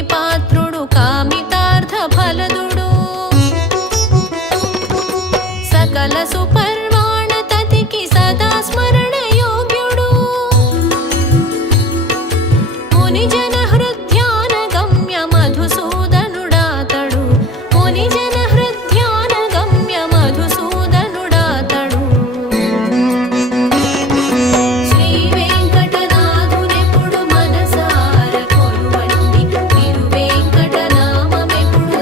స్తుతి పాత్రుడు కామితార్థ ఫలదుడు సకల సుపర్వాణ తతికి సదా స్మరణ యోగ్యుడు మునిజన హృద్యాన గమ్య మధుసూదనుడాతడు మునిజన హృద్యాన గమ్య మధుసూదనుడాతడు శ్రీ వెంకటనాథునెప్పుడు మనసార కొలువండి తిరువేంకటనామమెప్పుడు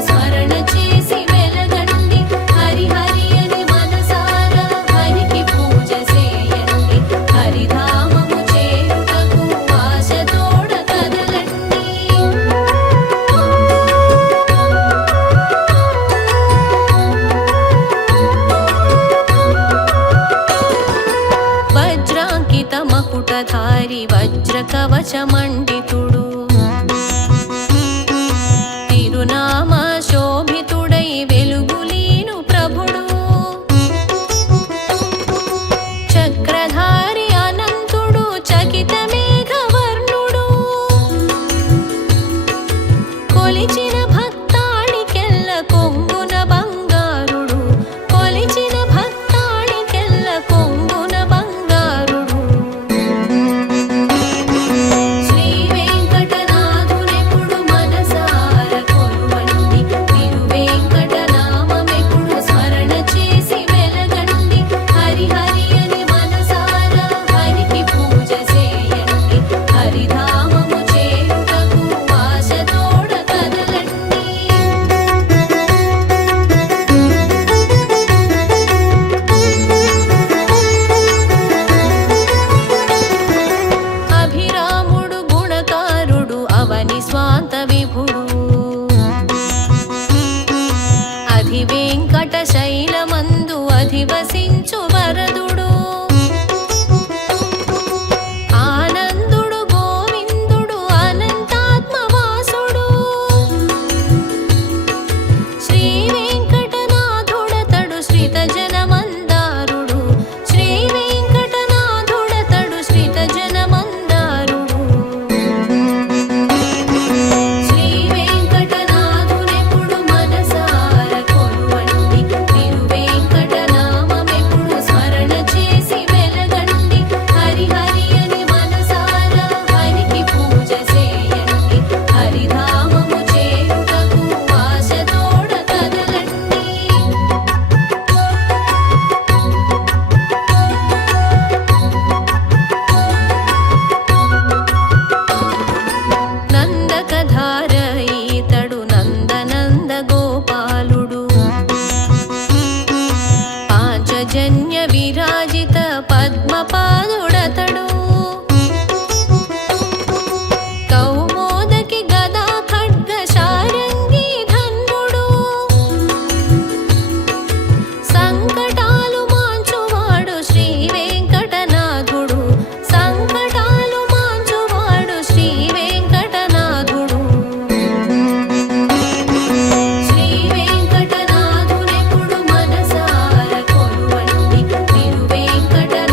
స్మరణ చేసి వెలగండి హరి హరి అని మనసార హరికి పూజ చేయండి హరిధామము చేరుటకు ఆశతోడ కదలండి వజ్రాంకిత మకుటధారి వజ్ర కవచమండితుడు తిరునామ శోభితుడై వెలుగులీను ప్రభుడు చక్రధారి అనంతుడు చకిత మేఘవర్ణుడు కొలిచిన భక్తాళికెల్ల కొంగున బంగారుడు కొలిచిన భక్తాళికెల్ల కొంగున బంగారుడు శ్రీ వెంకటనాథునెప్పుడు మనసార కొలువండి తిరువేంకటనామమెప్పుడు స్మరణ చేసి వెలగండి హరి హరి అని మనసార హరికి పూజ చేయండి హరిధామము చేరుటకు ఆశతోడ కదలండి అభిరాముడు గుణకారుడు అవని స్వాంత విభుడు అధి వెంకట శైలమందు అధివసించు వరదుడు ఆనందుడు గోవిందుడు అనంతాత్మవాసుడు శ్రీ వెంకటనాథుడతడు శ్రిత జనమందారుడు శ్రీ వెంకటనాథుడతడు శ్రిత జనమందారుడు శ్రీ వెంకటనాథునెప్పుడు మనసార కొలువండి తిరువేంకటనామమెప్పుడు స్మరణ చేసి వెలగండి హరి హరి అని మనసార హరికి పూజ చేయండి హరిధామము చేరుటకు ఆశతోడ కదలండి నందకధార ఈతడు నందనంద గోపాలుడు పాంచజన్య విరాజిత పద్మపాదుడతడు కౌమోదకి గదా ఖడ్గ శారంగి ధన్వుడు సంకటాలు మాంచువాడు శ్రీ వెంకటనాథుడు సంకటాలు మాంచువాడు శ్రీ వెంకటనాథుడు శ్రీ వెంకటనాథునెప్పుడు మనసార కొలువండి తిరువేంకటనామమెప్పుడు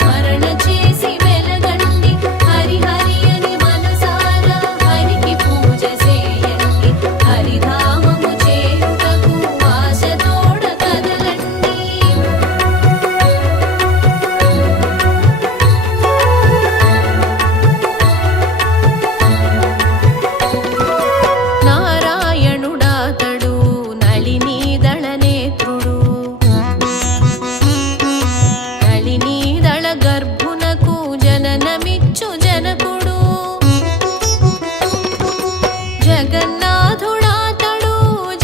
స్మరణ చేసి వెలగండి హరి హరి అని మనసార హరికి పూజ చేయండి హరిధామము చేరుటకు ఆశతోడ కదలండి నారాయణుడాతడు నళినీదళ నేత్రుడు నళినీదళ గర్భునకు జననమిచ్చు జనకుడు జగన్నాథుడాతడు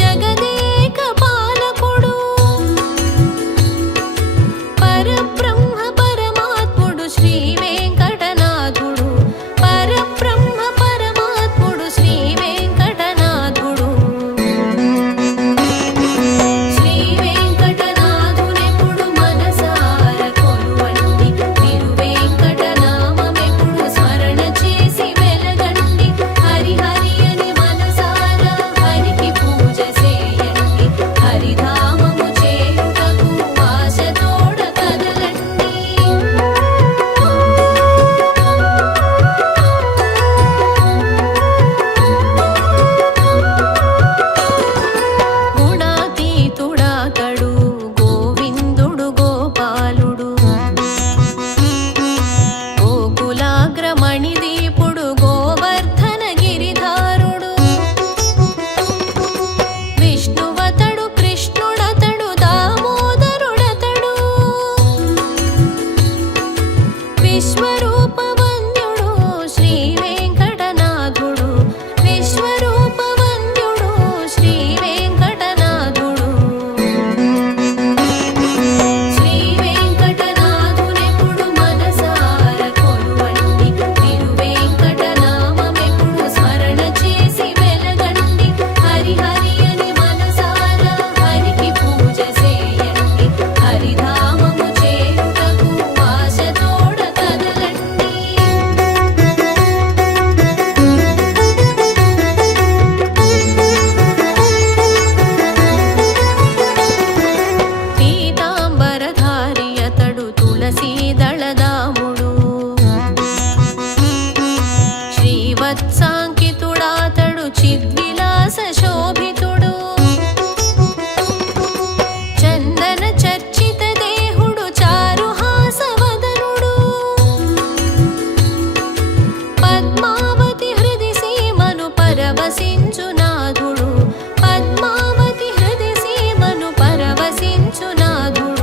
జగదేక పాలకుడు పరబ్రహ్మ పరమాత్ముడు శ్రీ వెంకటనాథుడు పరబ్రహ్మ పరమాత్ముడు శ్రీ వెంకటనాథుడు శ్రీ వెంకటనాథునెప్పుడు మనసార కొలువండి తిరువేంకటనామమెప్పుడు స్మరణ చేసి వెలగండి హరి హరి అని మనసార వత్సాంకితుడాతడు చిద్విలాస శోభితుడు చందన చర్చిత దేహుడు చారుహాసవదనుడు పద్మావతి హృది సీమను పరవశించునాథుడు పద్మావతి హృది సీమను పరవశించునాథుడు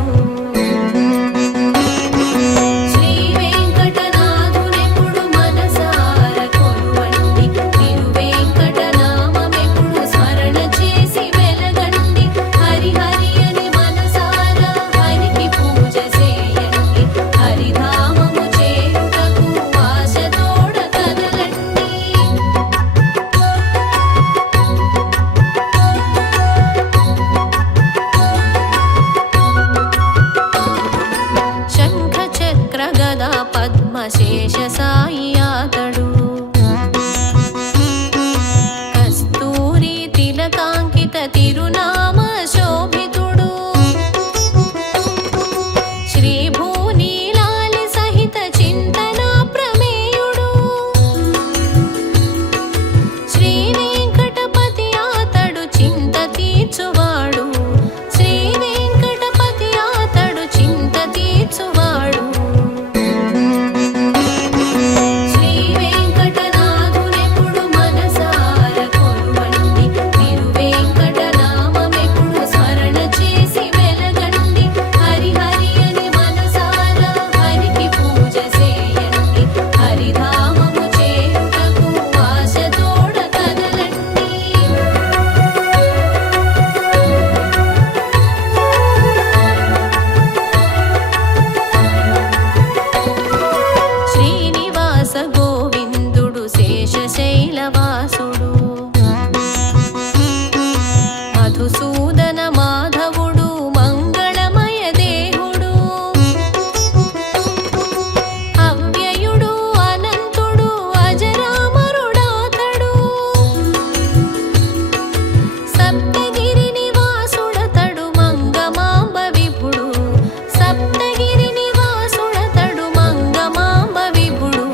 పద్మశేష సాయి అతడు కస్తూరి తిలకాంకిత తిరునామ శోభితుడు శ్రీ భూనీలాలి సహిత చింతన ప్రమేయుడు శ్రీ వెంకటపతి అతడు చింత తీర్చువాడు శ్రీ వెంకటపతి అతడు చింత తీర్చువాడు శైలవాసుడు మధుసూదన మాధవుడు మంగళమయ దేహుడు అవ్యయుడు అనంతుడు అజరామరుడాతడు సప్తగిరి నివాసుడతడు మంగమాంబ విభుడు సప్తగిరి నివాసుడతడు మంగమాంబ విభుడు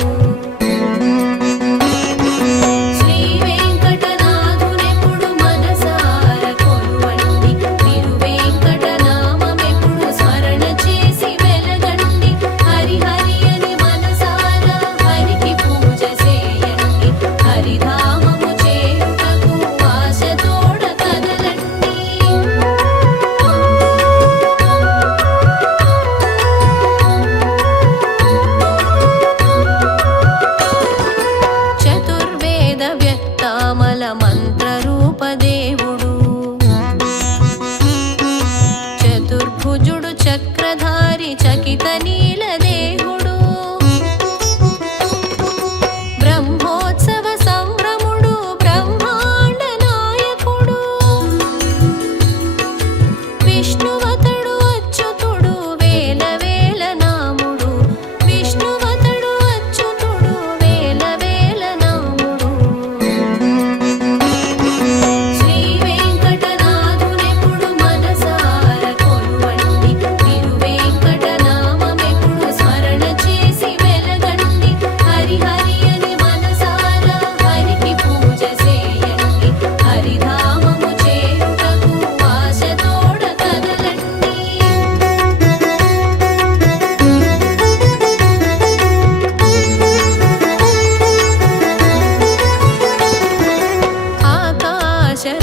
మంత్రరూపదేవుడు చతుర్భుజుడు చక్రధారి చకిత నీలదేహుడు బ్రహ్మోత్సవ సంభ్రముడు బ్రహ్మాండ నాయకుడు విష్ణువతడు అచ్యుతుడు వేల వేల నాముడు విష్ణువతడు అచ్యుతుడు వేల వేల నాముడు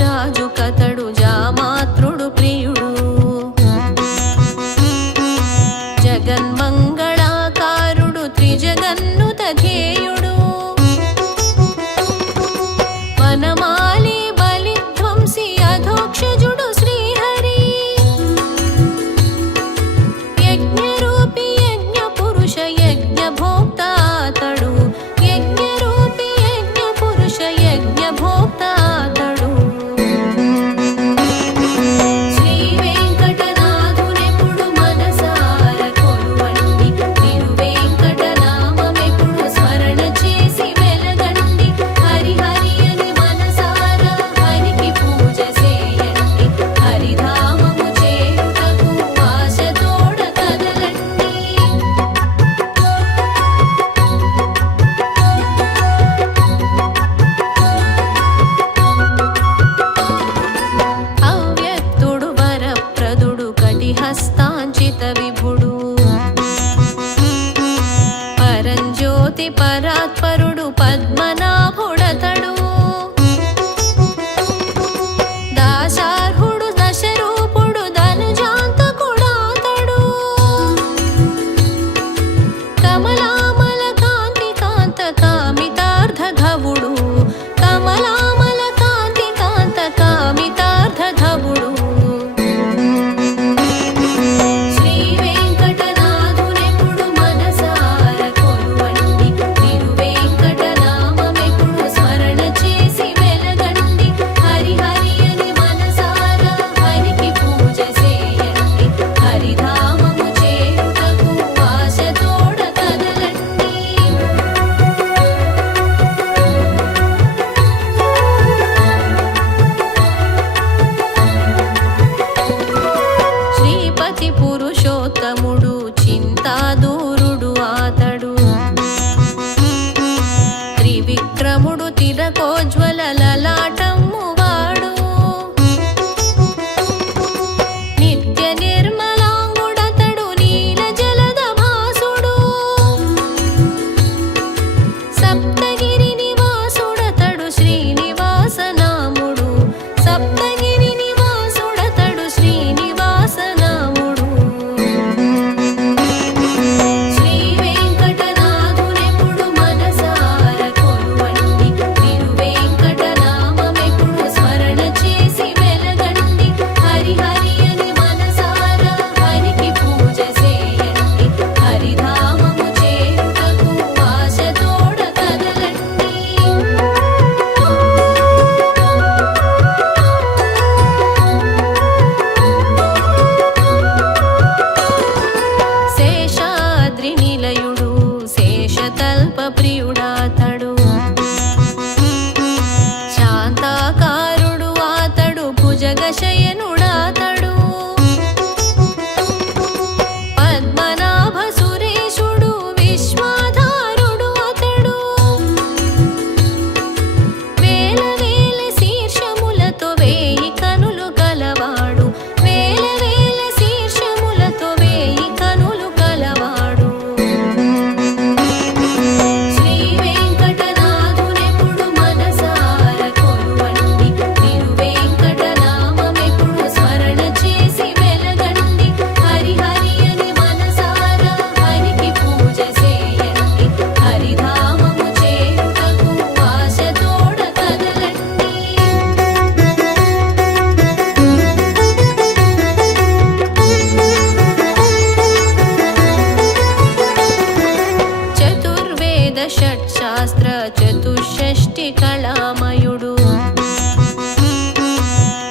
రాజు కతడు జామాతృడు ప్రియుడు జగన్మంగళాకారుడు త్రిజగన్నుత ధ్యేయుడు వనమాలి బలిధ్వంసి అధోక్షజుడు శ్రీహరి యజ్ఞరూపి యజ్ఞ పురుష యజ్ఞ భోక్త అతడు యజ్ఞరూపి యజ్ఞ పురుష యజ్ఞ భోక్త అతడు ప్రోజ్వల లలాటము వాడు నిత్య నిర్మలాంగుడతడు నీల జలద భాసుడు సప్తగిరి నివాసుడతడు శ్రీనివాస నాముడు సప్తగిరి నివాసుడతడు శ్రీనివాస నాముడు శ్రీ వెంకటనాథునెప్పుడు మనసార కొలువండి తిరువేంకటనామమెప్పుడు స్మరణ చేసి వెలగండి హరి హరి అని మనసార హరికి పూజ చేయండి హరిధామము చేరుటకు ఆశతోడ కదలండి శేషాద్రి నిలయుడు శేషతల్ప ప్రియుడాతడు శాంతాకారుడు ఆతడు భుజగశయనుడాతడు పద్మనాభ సురేశుడు విశ్వాధారుడు అతడు వేల వేల శీర్షములతో వేయి కనులు కలవాడు వేల వేల శీర్షములతో వేయి కనులు కలవాడు శ్రీ వెంకటనాథునెప్పుడు మనసార కొలువండి తిరువేంకటనామమెప్పుడు స్మరణ చేసి వెలగండి హరి హరి అని మనసార హరికి పూజ చేయండి హరిధామము చేరుటకు ఆశతోడ కదలండి చతుర్వేద షట్శాస్త్ర చతుషష్టి కళామయుడు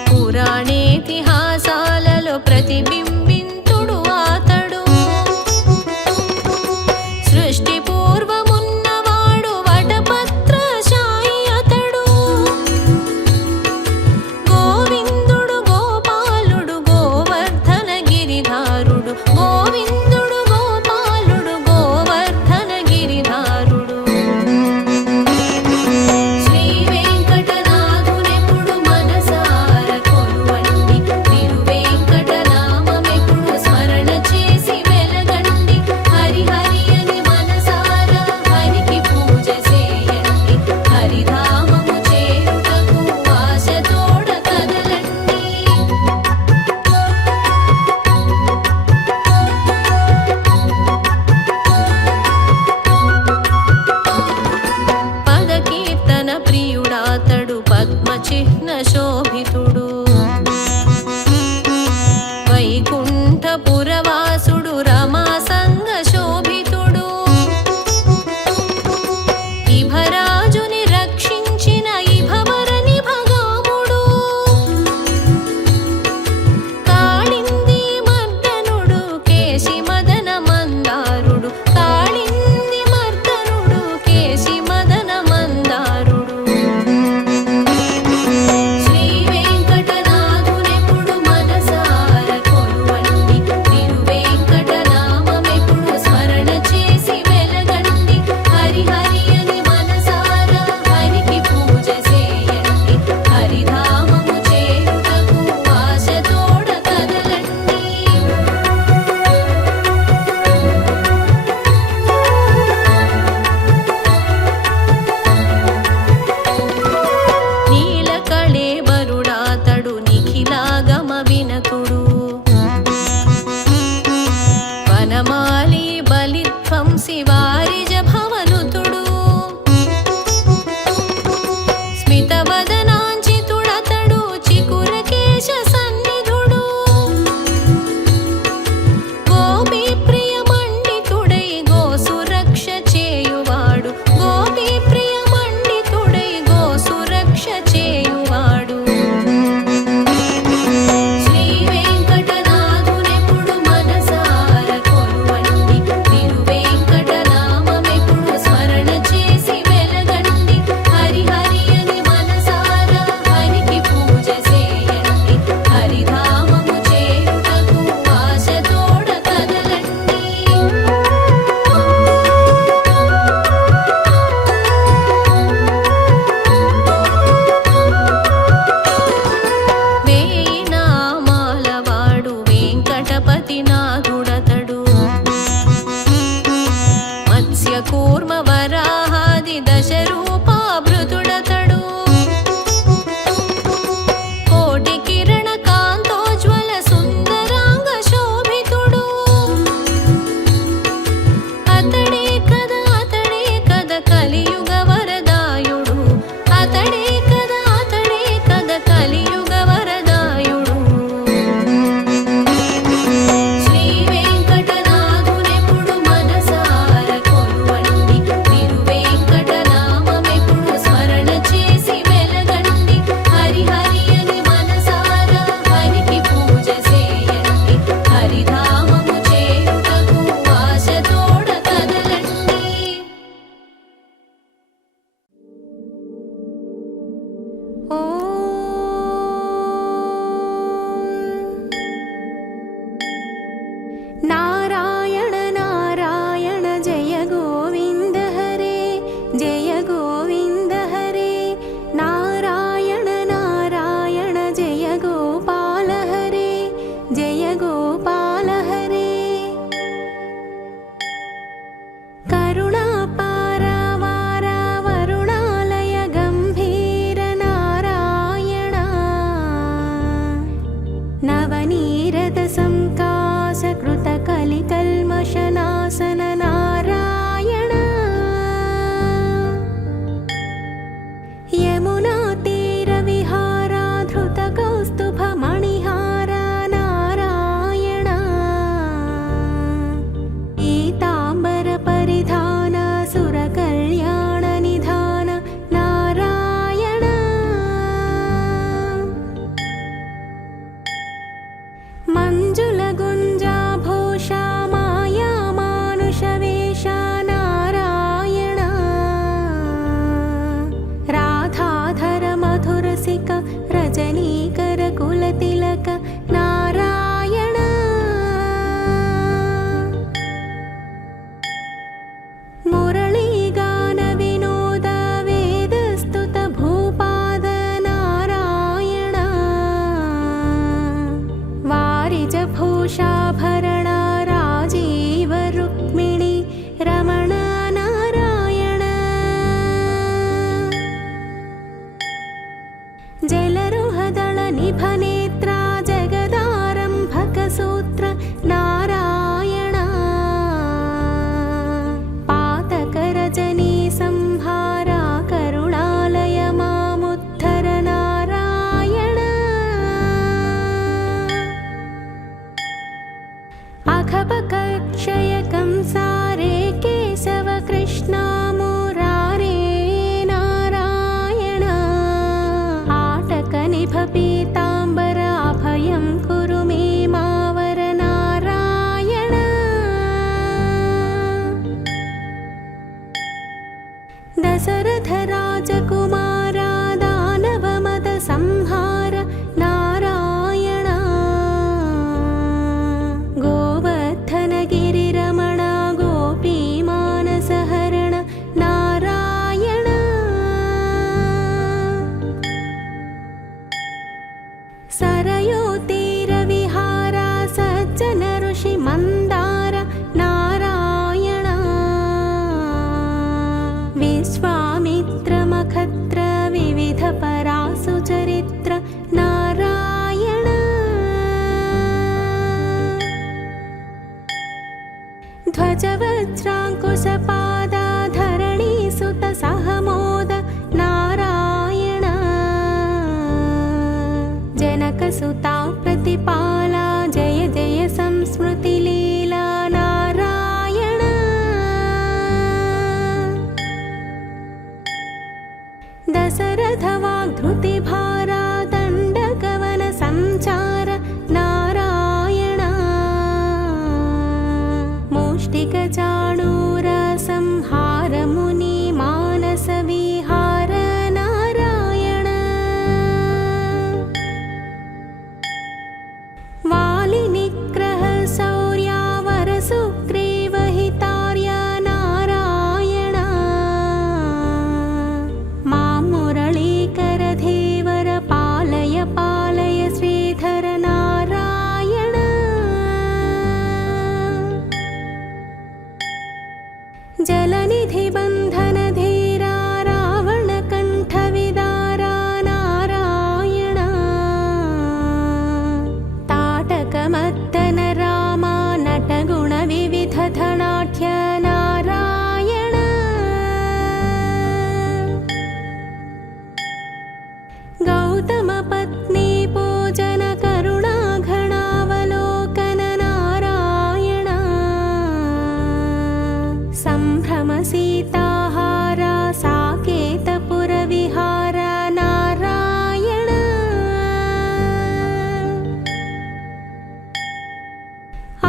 పురాణేతిహాసాలలో ప్రతిబింబింతుడు ఆతడు సృష్టి పూర్వమున్నవాడు వటపత్రశాయి అతడు గోవిందుడు గోపాలుడు గోవర్ధన గిరిధారుడు గోవిందుడు గోపాలుడు గోవర్ధన గిరిధారుడు శ్రీ వెంకటనాథునెప్పుడు మనసార కొలువండి తిరువేంకటనామమెప్పుడు స్మరణ చేసి వెలగండి హరి హరి అని మనసార హరికి పూజ చేయండి హరిధామము చేరుటకు ఆశతోడ కదలండి పదకీర్తన ప్రియుడాతడు పద్మచిహ్న శోభితుడు వైకుంఠపురవాసుడు రమా సంగ శోభితుడు ఇభరాజుని రక్షించిన ఇభవర నిభగాముడు కాళింది మర్దనుడు కేశి మదన మందారుడు కాళింది మర్దనుడు కేశి మదన మందారుడు శ్రీ వెంకటనాథునెప్పుడు మనసార కొలువండి తిరువేంకటనామమెప్పుడు స్మరణ చేసి వెలగండి హరి హరి అని మనసార హరికి పూజ చేయండి హరిధామము చేరుటకు ఆశతోడ కదలండి నీలకళేబరుడాతడు నిఖిలాగమ వినతుడు వనమాలి బలిధ్వంసి వారిజ భవనుతుడు స్మితవదనాంచితుడతడు చికురకేశ సన్నిధుడు గోపీ ప్రియ మండితుడై గోసురక్ష చేయువాడు గోపీ ప్రియ మండితుడై గోసురక్ష చేయువాడు శ్రీ వెంకటనాథునెప్పుడు మనసార కొలువండి తిరువేంకటనామమెప్పుడు స్మరణ చేసి వెలగండి హరి హరి అని మనసార यमुनातीरविहाराधृतकौस्तुभमणिहारा नारायण पीताम्बरपरिधान सुरकल्याणनिधान नारायण मञ्जुलगुञ्जाभूषा मायामानुषवेषा नारायण राधाधर मधुरसिक रजनीकर कुलतिलक नारायण मुरलीगान विनोद वेदस्तुत भूपाद नारायण वारिजभूषाभरण राजीव रुक्मिणी रमण नारायण जलरुहदल निभनेत्रा जगदारम्भकसूत्र नारायण पातकरजनी संहारा करुणालय मामुद्धर नारायण अखपकक्षय कंसारे केशव कृष्णा मुरारे नारायण आटकनिभ पीताम्बर अभयं कुरु मे मावर नारायण दशरथ राजकुमारा दानवमद संहार नारायण गोवर्धन गिरिरमण गोपीमानसहरण नारायण सरयोतीरविहारा सज्जन ऋषि मन्दार नारायण विश्वामित्रमखत्र विविध परासुचरित्र नारायण ध्वजवज्राङ्कुशपादा धरणीसुत सहमोद नारायण जनकसुता प्रतिपाला जय जय संस्मृतिलीला नारायण दशरथ वाग्धृतिभारा दण्डकवन संचार नारायण मुष्टिकचाणूर संहार मुनि मानस विहार नारायण वालिनिग्रह शौर्यावर सुग्रीव हितार्य नारायण मां मुरलीकर धीवर पालय पालय श्रीधर नारायण जलनिधि बन्धन धीरा रावण कंठ विदारा नारायण ताटकमर्दन रामा नटगुण विविध धनाढ्य नारायण गौतम पत्नी पूजन करुणा घनावलोकन नारायण संभ्रम सीताहारा साकेतपुर विहार नारायण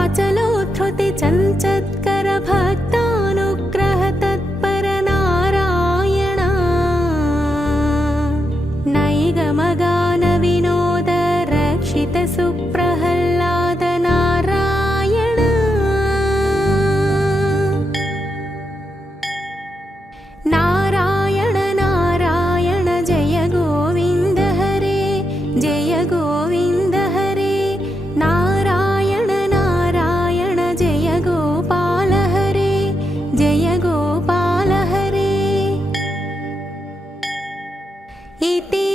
अचलोद्धृति चञ्चत्कर भक्तानुग्रह तत्पर नारायण नैगमगान विनोद रक्षित सुप्रहल्लाद नारायण नारायण नारायण जय गोविन्द हरे जय गोविन्द हरे नारायण नारायण जय गोपाल हरे जय गोपाल हरे इति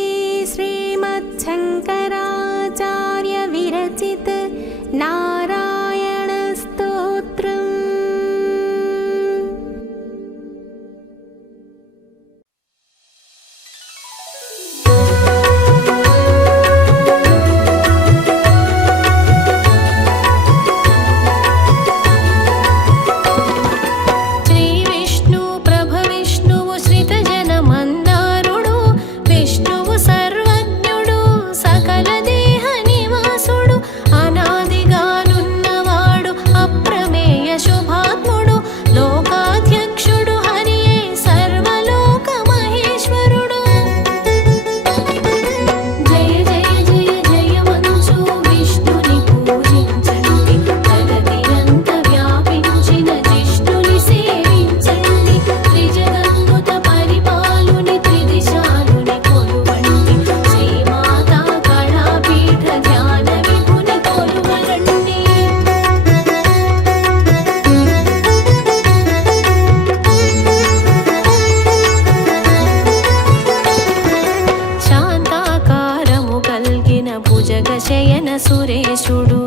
श्रीमच्छङ्कराचार्य विरचित नारायण स्तोत्रम्। విష్ణువు సర్వజ్ఞుడు సకల దేహ నివాసుడు అనాదిగానున్నవాడు అప్రమేయ శుభాత్ముడు లోకాధ్యక్షుడు హరియే సర్వలోక మహేశ్వరుడు. జయ జయ జయ జయమంచు విష్ణుని పూజించండి జగతినంత వ్యాపించిన జిష్ణుని సేవించండి త్రిజగన్నుత పరిపాలుని త్రిదిశాలుని కొలువండి శ్రీమాతా కళాపీఠ ధ్యాన విభుని కొలువరండి. శాంతాకారము కల్గిన భుజగ శయన సురేశుడు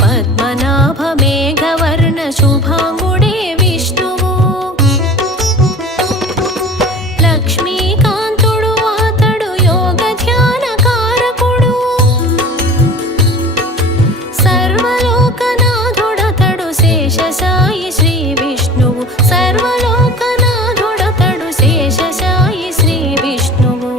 పద్మనాభ మేఘవర్ణ శుభాంగుడే విష్ణువు లక్ష్మీకాంతుడు అతడు యోగ ధ్యాన కారకుడు సర్వలోకనాథుడతడు శేషసాయి శ్రీ విష్ణువు సర్వలోకనాథుడతడు శేషసాయి శ్రీ విష్ణువు.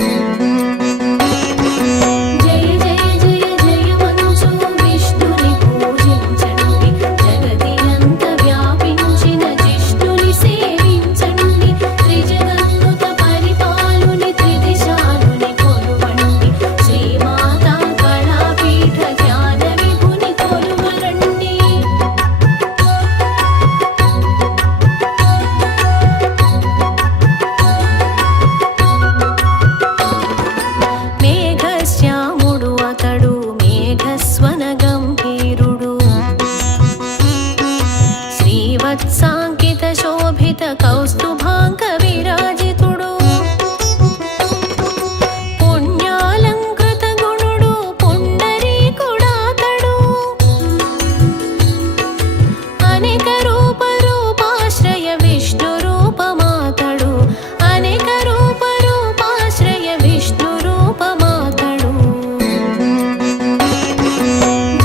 జయ జయ జయ జయమంచు విష్ణుని పూజించండి జగతినంత వ్యాపించిన జిష్ణుని సేవించండి త్రిజగన్నుత పరిపాలుని త్రిదిశాలుని కొలువండి శ్రీమాతా కళాపీఠ ధ్యాన విభుని కొలువరండి. మేఘశ్యాముడు అతడు మేఘస్వన గంభీరుడు శ్రీవత్సాంకిత శోభిత కౌస్తుభాంక విరాజితుడు పుణ్యాలంకృత గుణుడు పుండరీకుడాతడు అనేక రూప రూపాశ్రయ విష్ణు రూపమాతడు అనేక రూప రూపాశ్రయ విష్ణు రూపమాతడు.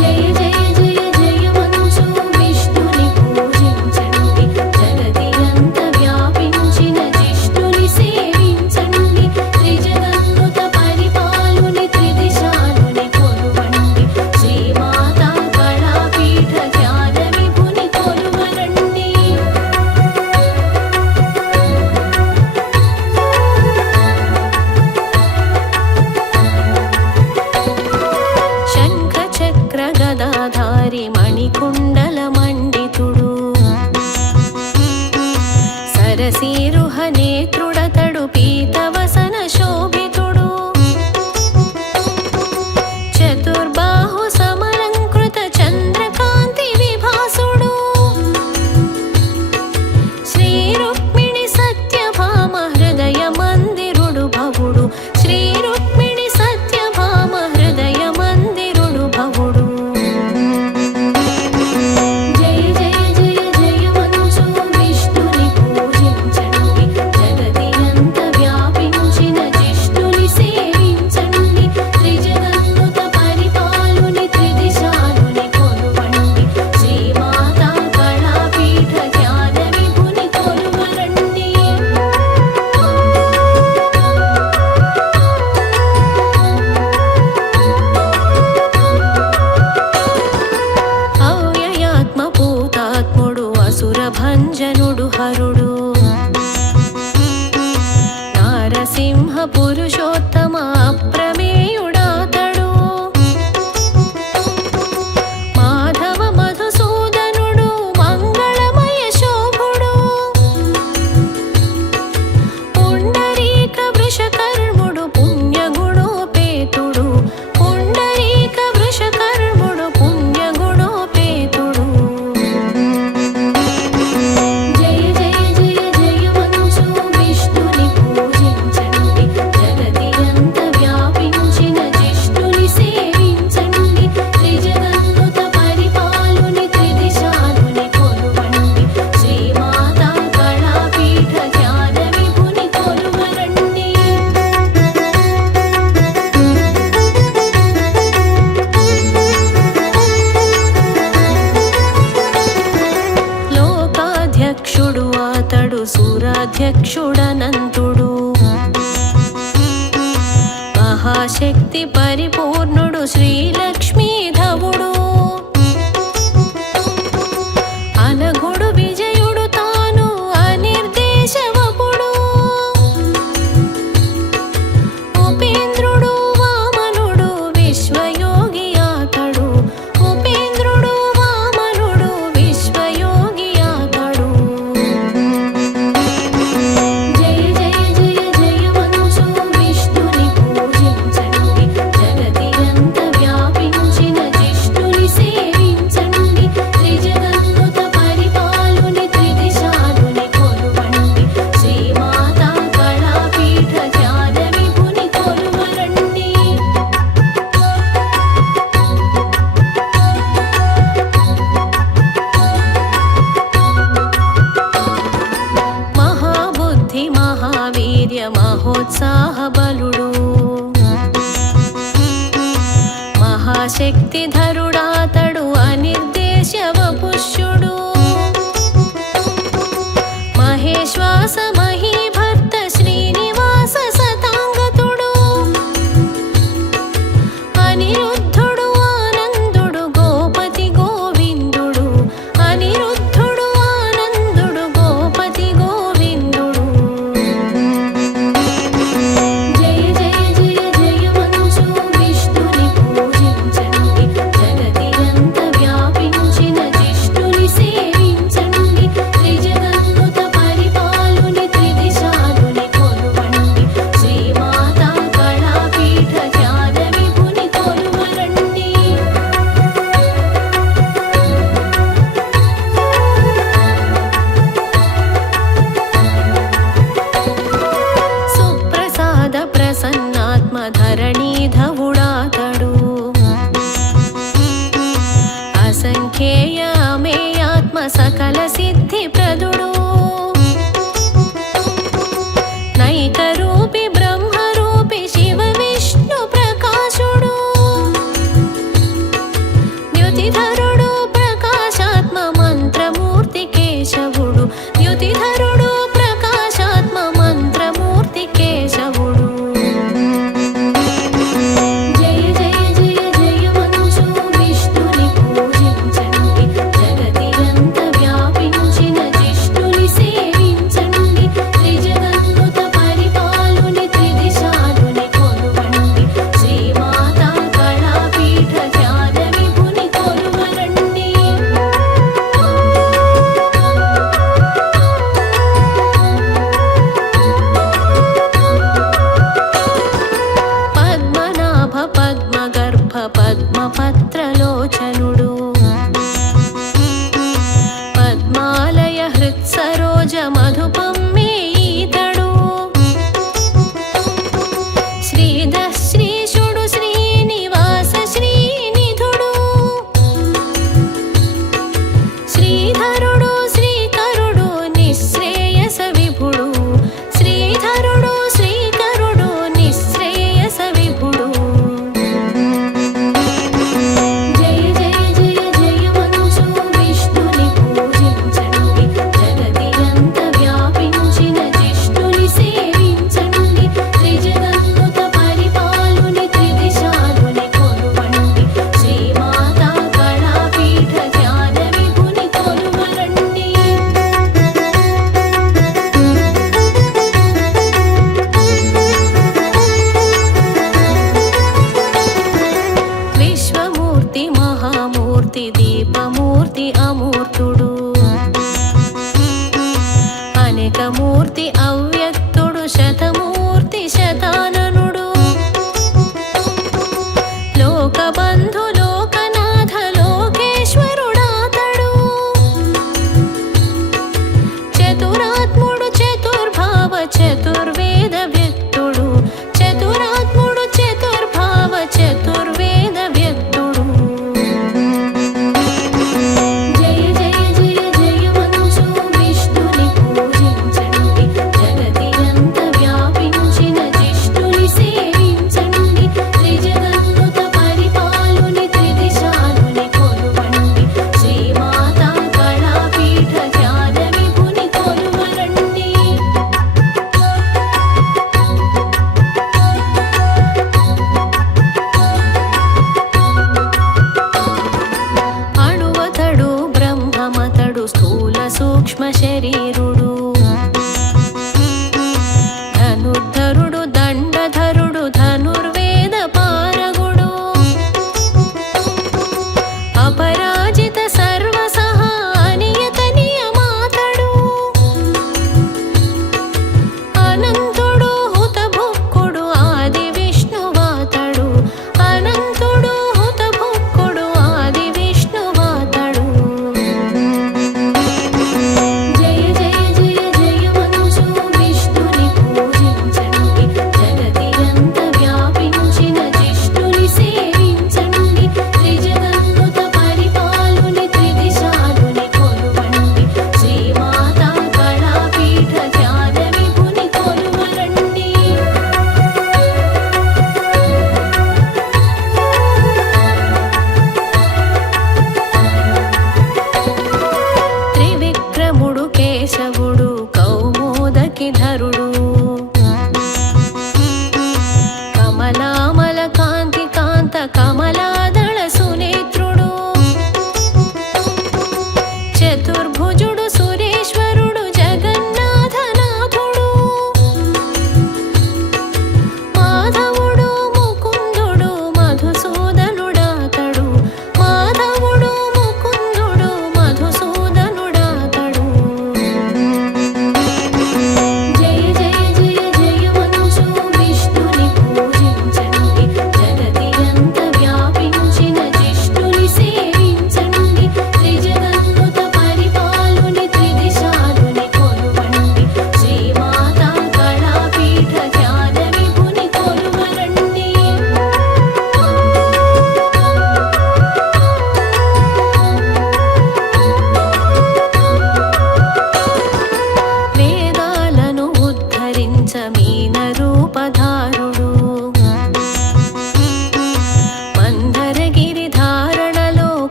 జయ జయ జయ జయమంచు విష్ణుని పూజించండి జగతినంత వ్యాపించిన జిష్ణుని సేవించండి త్రిజగన్నుత పరిపాలుని త్రిదిశాలుని కొలువండి శ్రీమాతా కళాపీఠ ధ్యాన విభుని కొలువరండి. శంఖ చక్ర గదాధారి మణికుండల మండితుడు సరసీరుహ నేత్రుడతడు పీతవసన శోభితుడు చతుర్బాహు సమలంకృత చంద్రకాంతి విభాసుడు శ్రీ రుక్మిణి సత్యభామ హృదయ మందిరుడు భవుడు శ్రీ రుక్మిణి సత్యభామ హృదయ మందిరుడు భవుడు. జయ జయ జయ జయమంచు విష్ణుని పూజించండి జగతినంత వ్యాపించిన జిష్ణుని సేవించండి త్రిజగన్నుత పరిపాలుని త్రిదిశాలుని కొలువండి శ్రీమాతా కళాపీఠ ధ్యాన విభుని కొలువరండి. అవ్యయాత్మ పూతాత్ముడు అసుర భంజనుడు హరుడు నారసింహ పురుషోత్తమ అప్రమేయుడాతడు మాధవ మధుసూదనుడు మంగళమయ శోభుడు పుండరీక వృషకర్ముడు పుణ్యగుణోపేతుడు పుండరీక వృషకర్ముడు పుణ్యగుణోపేతుడు. జయ జయ జయ జయమంచు విష్ణుని పూజించండి జగతినంత వ్యాపించిన జిష్ణుని సేవించండి త్రిజగన్నుత పరిపాలుని త్రిదిశాలుని కొలువండి శ్రీమాతా కళాపీఠ ధ్యాన విభుని కొలువరండి. బుద్ధి పరిపూర్ణుడు శ్రీలక్ష్మీధవుడు అనఘుడు విజయుడు తాను అనిర్దేశవపుడు ఉపేంద్రుడు వామనుడు విశ్వయోగి అతడు ఉపేంద్రుడు వామనుడు విశ్వయోగి అతడు జయ జయ జయ జయమనుచు విష్ణుని పూజించండి జగతి అంత వ్యాపించిన జిష్ణుని సేవించండి త్రిజగన్నుత పరిపాలుని త్రిదిశాలుని కొలువండి శ్రీమాతా కళాపీఠ ధ్యాన విభుని కొలువరండి మహాబుద్ధి మహావీర్య మహోత్సాహ బలుడు మహాశక్తి ధరుడాతడు అనిర్దేశవపుష్యుడు మహేశ్వాస మహీభర్త శ్రీనివాస సతాంగతుడు అనిరుద్ధుడు ఆనందుడు గోపతి గోవిందుడు అనిరుద్ధుడు ఆనందుడు గోపతి గోవిందుడు జయ జయ జయ జయమనుచు విష్ణుని పూజించండి జగతి అంత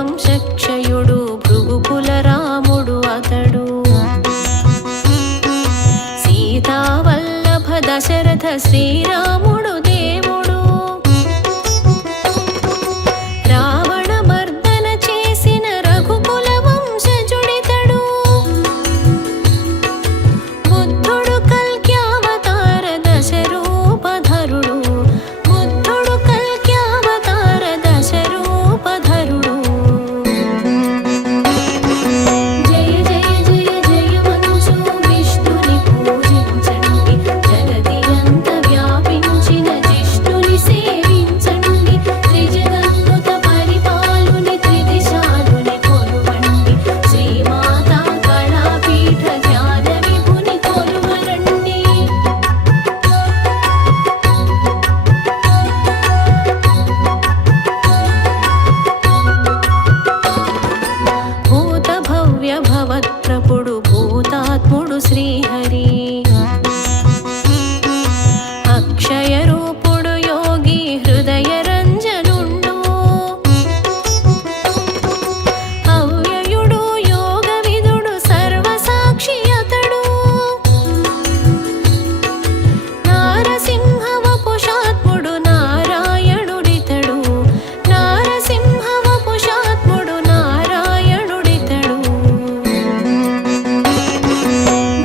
వంశక్షయుడు భృగుకుల రాముడు అతడు. సీతావల్లభ దశరథ శ్రీరాముడు దేవుడు. రావణ మర్దన చేసిన రఘుకుల వంశజుడితడు. బుద్ధుడు కల్క్యావతార దశరూపధరుడు. బుద్ధుడు కల్క్యావతార దశరూపధరుడు. జయ జయ జయ జయమంచు విష్ణుని పూజించండి. జగతియంత వ్యాపించిన జిష్ణుని సేవించండి. త్రిజగద్భుత పరిపాలుని త్రిదిశాలుని కొలువండి. శ్రీమాతా కళాపీఠ ధ్యాన విభుని కొలువరండి. భూత భవ్య భవత్ప్రభుడు భూతాత్ముడు శ్రీహరి. అక్షయ రూపుడు యోగి హృదయ రంజనుండు. అవ్యయుడు యోగ విదుడు సర్వసాక్షి అతడు. నారసింహ వపుషాత్ముడు నారాయణుడితడు. నారసింహ వపుషాత్ముడు నారాయణుడితడు.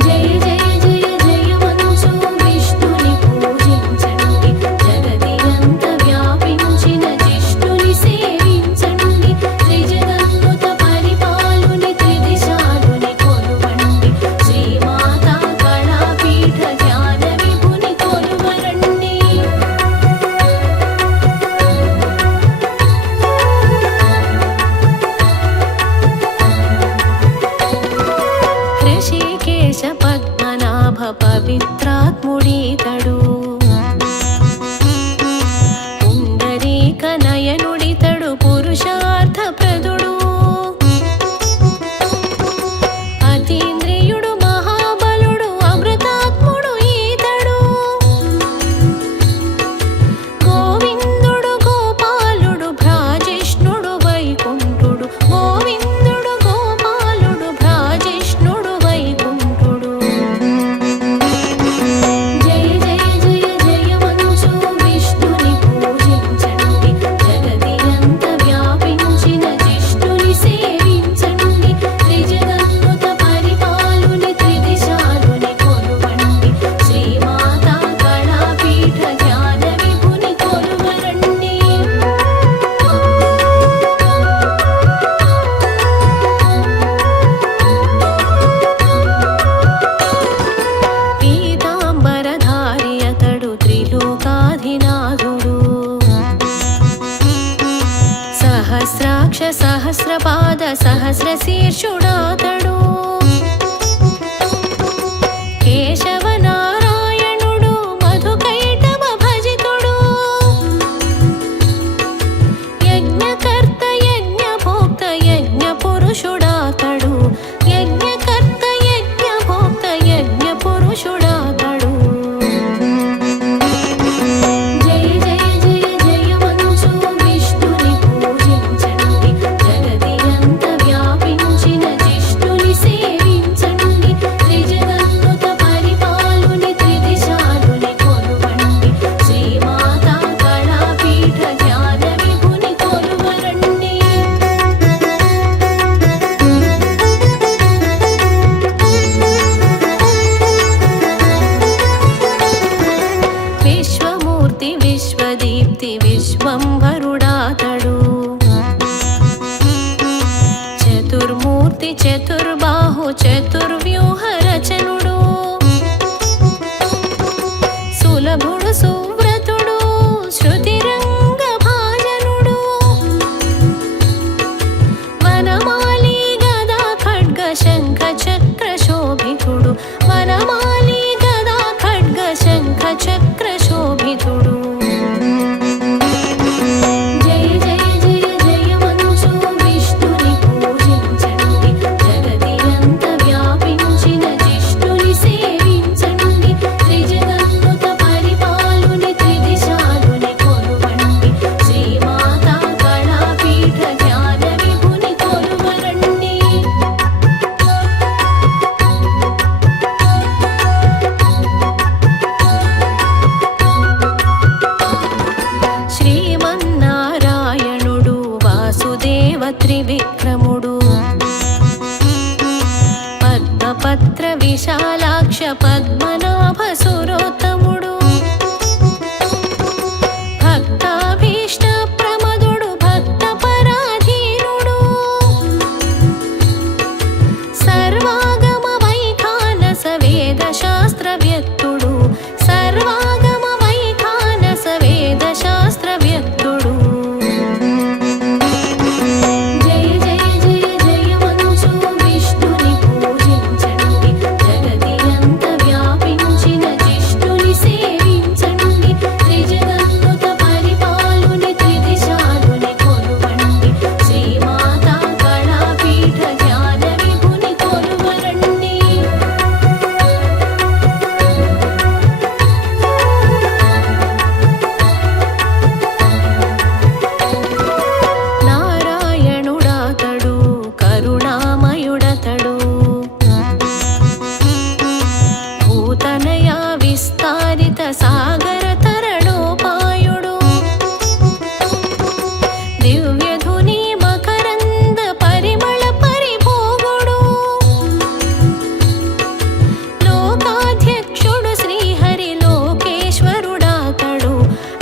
జయ జయ జయ జయమంచు విష్ణుని పూజించండి. జగతియంత వ్యాపించిన జిష్ణుని సేవించండి. త్రిజగద్భుత పరిపాలుని త్రిదిశాలుని కొలువండి. శ్రీమాతా కళాపీఠ ధ్యాన విభుని కొలువరండి. ఋషికేశ పద్మనాభ పవిత్రాత్ముడితడు. పుండరీక నయనుడితడు పురుషార్థ ప్రదుడు. అతీంద్రియుడు మహాబలుడు అమృతాత్ముడు ఈతడు. గోవిందుడు గోపాలుడు భ్రాజిష్ణుడు వైకుంఠుడు. గోవిందుడు గోపాలుడు భ్రాజిష్ణుడు వైకుంఠుడు. జయ జయ జయ జయమంచు విష్ణుని పూజించండి. జగతియంత వ్యాపించిన జిష్ణుని సేవించండి. త్రిజగద్భుత పరిపాలుని త్రిదిశాలుని కొలువండి. శ్రీమాతా కళాపీఠ ధ్యాన విభుని కొలువరండి. పీతాంబరధారి అతడు త్రిలోకాధినాథుడు. సహస్రాక్ష సహస్రపాద సహస్రశీర్షుడాతడు. కేశవ నారాయణుడు మధుకైటవ భజితుడు. యజ్ఞకర్త యజ్ఞభోక్త యజ్ఞ పురుషుడాతడు. యజ్ఞకర్త యజ్ఞభోక్త యజ్ఞ పురుషుడాతడు. జయ జయ జయ జయమంచు విష్ణుని పూజించండి. జగతియంత వ్యాపించిన జిష్ణుని సేవించండి. త్రిజగద్భుత పరిపాలుని త్రిదిశాలుని కొలువండి. శ్రీమాతా కళాపీఠ ధ్యాన విభుని కొలువరండి. విశ్వమూర్తి విశ్వదీప్తి విశ్వంభరుడాతడు. చతుర్మూర్తి చతుర్బాహు చతుర్వ్యూహ రచనుడు. సులభుడు సువ్రతుడు శృతిరంగ భాజనుడు. వనమాలి గదా ఖడ్గ శంఖ చక్ర శోభితుడు. వనమాలి గదా ఖడ్గ శంఖ చక్ర శోభితుడు. జయ జయ జయ జయమంచు విష్ణుని పూజించండి. జగతి వాసుదేవ త్రివిక్రముడు పద్మపత్ర విశాలాక్ష పద్మనాభ సురోత్తముడు భక్తాభీష్ట ప్రమదుడు భక్త పరాధీనుడు సర్వాగమ వైఖానస వేద శాస్త్ర వ్యక్తుడు సర్వాగమ వైఖానస వేద శాస్త్ర వ్యక్తుడు జయ జయ జయ జయమంచు విష్ణుని పూజించండి జగతియంత వ్యాపించిన జిష్ణుని సేవించండి త్రిజగన్నుత పరిపాలుని త్రిదిశాలుని కొలువండి శ్రీమాతా కళాపీఠ జ్ఞాన విభుని కొలువరండి నారాయణుడాతడు కరుణామయుడతడు భూతనయా విస్తారిత సాగర తరణోపాయుడు దివ్యధుని మకరంద పరిమళ పరిభోగుడు లోకాధ్యక్షుడు శ్రీహరి లోకేశ్వరుడాతడు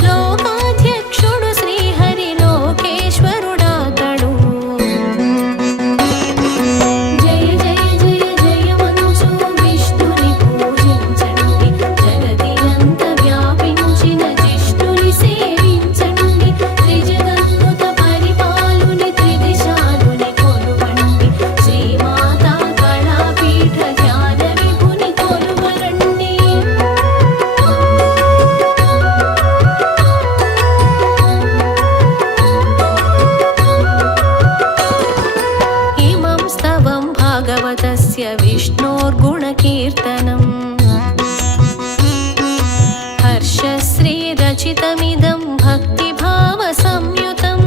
లోకాధ్యక్షుడు శ్రీహరి లోకేశ్వరుడాతడు జయ జయ జయ జయమంచు విష్ణుని పూజించండి జగతియంత వ్యాపించిన జిష్ణుని సేవించండి త్రిజగన్నుత పరిపాలుని త్రిదిశాలుని కొలువండి శ్రీమాతా కళాపీఠ జ్ఞాన విభుని కొలువరండి ఇమం స్తవం భాగవతస్య విష్ణోర్గుణకీర్తనం హర్షశ్రీరచితమిదం భక్తిభావ సంయుతం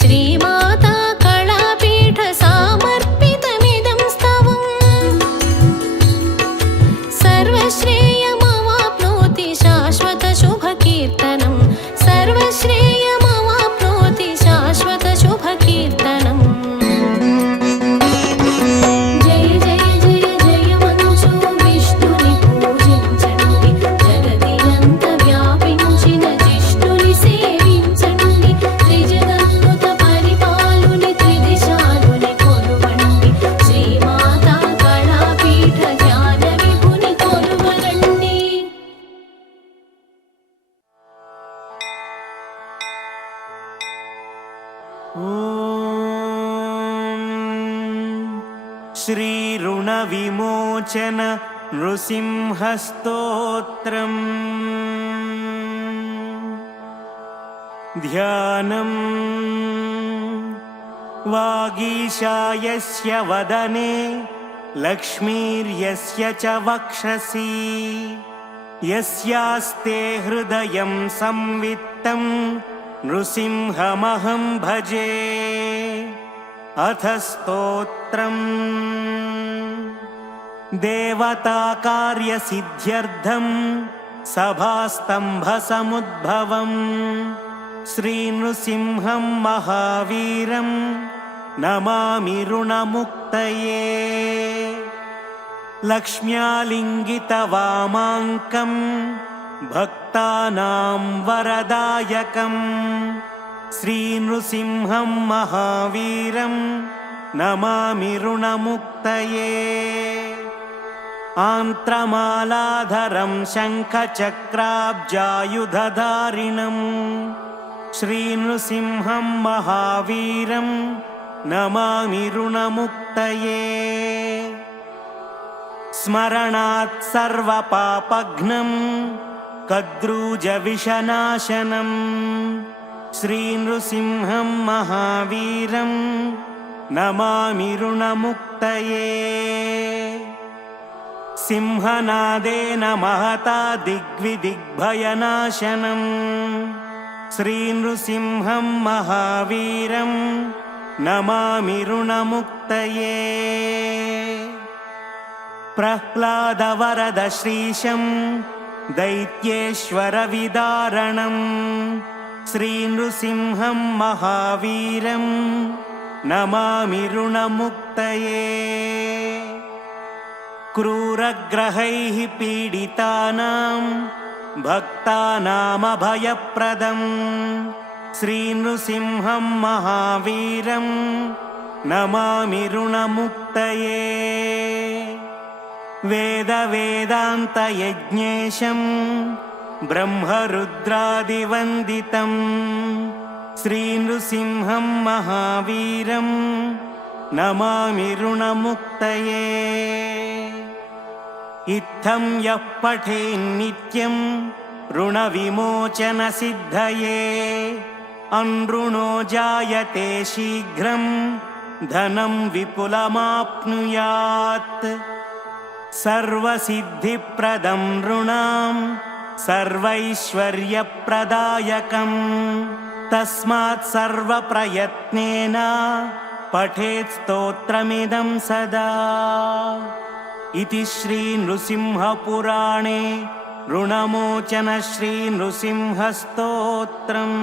శ్రీమాతా కళాపీఠ సమర్పితమిదం స్తవం సర్వశ్రేయమవాప్నోతి శాశ్వత శుభకీర్తనం సర్వశ్రేయమవాప్నోతి శాశ్వత శుభకీర్తనం జయ జయ జయ జయమంచు విష్ణుని పూజించండి జగతియంత వ్యాపించిన జిష్ణుని సేవించండి త్రిజగన్నుత పరిపాలుని త్రిదిశాలుని కొలువండి శ్రీమాతా కళాపీఠ జ్ఞాన విభుని కొలువరండి श्रीऋणविमोचन नृसिंहस्तोत्रम् ध्यानम् वागीशायस्य वदने लक्ष्मीर्यस्य च वक्षसि यस्यास्ते हृदयं संवित्तं नृसिंहमहं भजे अथ स्तोत्रम् देवताकार्यसिद्ध्यर्थं सभास्तम्भसमुद्भवम् श्रीनृसिंहं महावीरं नमामि ऋणमुक्तये लक्ष्म्यालिङ्गितवामाङ्कं भक्तानां वरदायकम् श्रीनृसिंहं महावीरं नमामि ऋणमुक्तये आन्त्रमालाधरं शङ्खचक्राब्जायुधधारिणं श्रीनृसिंहं महावीरं नमामि ऋणमुक्तये स्मरणात् सर्वपापघ्नं कद्रूजविषनाशनं श्रीनृसिंहं महावीरं नमामि ऋणमुक्तये सिंहनादेन महता दिग्विदिग्भयनाशनं श्रीनृसिंहं महावीरं नमामि ऋणमुक्तये प्रह्लादवरदश्रीशं दैत्येश्वरविदारणं श्रीनृसिंहं महावीरं नमामि ऋणमुक्तये क्रूरग्रहैः पीडितानां भक्तानामभयप्रदं श्रीनृसिंहं महावीरं नमामि ऋणमुक्तये वेदवेदान्तयज्ञेशं ब्रह्मरुद्रादिवन्दितं श्रीनृसिंहं महावीरं नमामि ऋणमुक्तये इत्थं यः पठेन्नित्यं ऋणविमोचनसिद्धये अनृणो जायते शीघ्रं धनं विपुलमाप्नुयात् सर्वसिद्धिप्रदं नृणां सर्वैश्वर्यप्रदायकं तस्मात् सर्वप्रयत्नेन पठेत् स्तोत्रमिदं सदा इति श्रीनृसिंहपुराणे ऋणमोचन श्रीनृसिंहस्तोत्रम्।